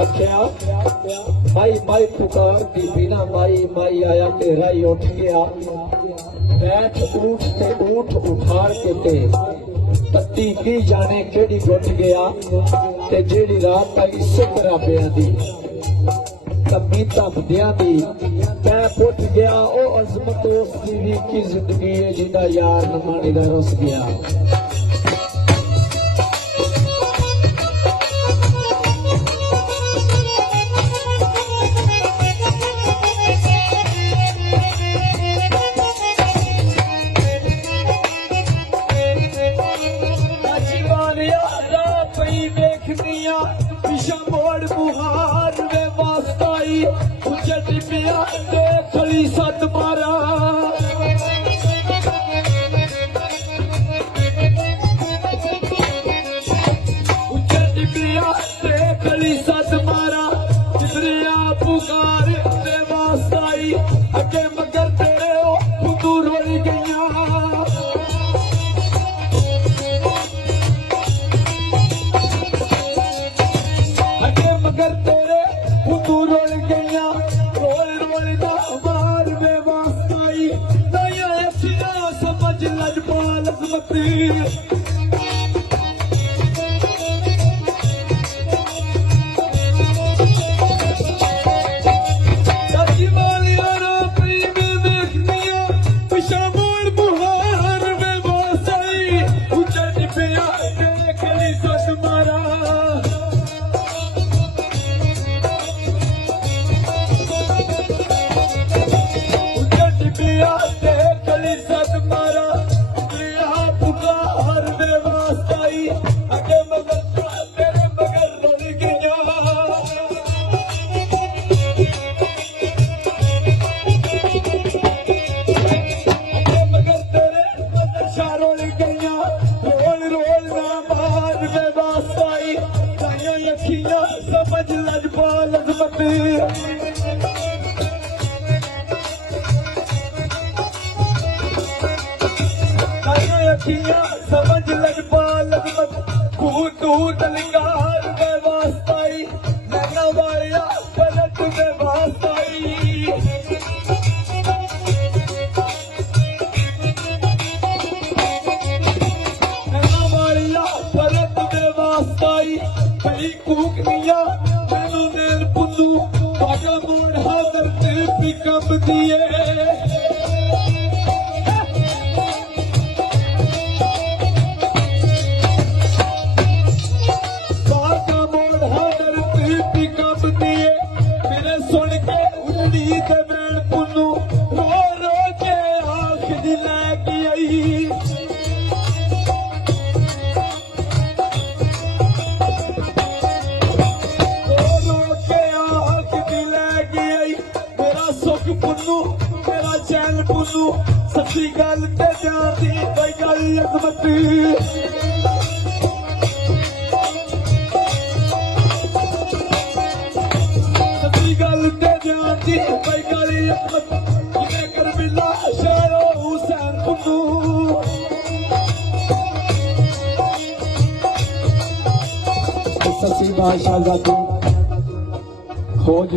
आख्या माई माई पुकार दी बिना माई माई आया तेरा ही उठ गया। बैठ ऊठ ते ऊठ उठार के ते तत्ती की जाने केड़ी गुट गया। ते जेड़ी रात आई सिख राबिया दी तमी तबदिया दी मैं पुट गया। ओ अजमत उस दी की जिंदगी है जिंदा यार नमानी दा रुस गया। पिछा मोड़ बुहार वे वास्ताई उच्च टिपिया दे खली सत मारा। उच्च टिपिया दे खली सत मारा किधरिया पुकार वे वास्ताई अगे मगर तेरे ओ खुदू रोई गईया। मगर तेरे खुदू रोल गईया रोल रोल दा मार वे वास्ताई नया ऐसिया समझ लजपाल अजमती। समझ लजपाल अजमती समझ लजपाल अजमत तू तलंगार में वास्ताई नैना वालिया पलट में वास्ताई। नैना वालिया पलट में वास्ताई कई कूकनिया मैनू नेल पुन्नू बागा मोड़ हादर ते पिकअप दिए। बागा मोड़ हादर ते पिकअप दिए मेरे सुन के उड़नी ते बैन पुन्नू रो रो के आंख दी लैके आई। मेरा चैन पुन्नू सच्ची गल ते जाती कोई गल अजमती। सच्ची गल ते जाती कोई गल अजमती कर बिला शेरो हुसैन पुन्नू। सच्ची बादशाह खोज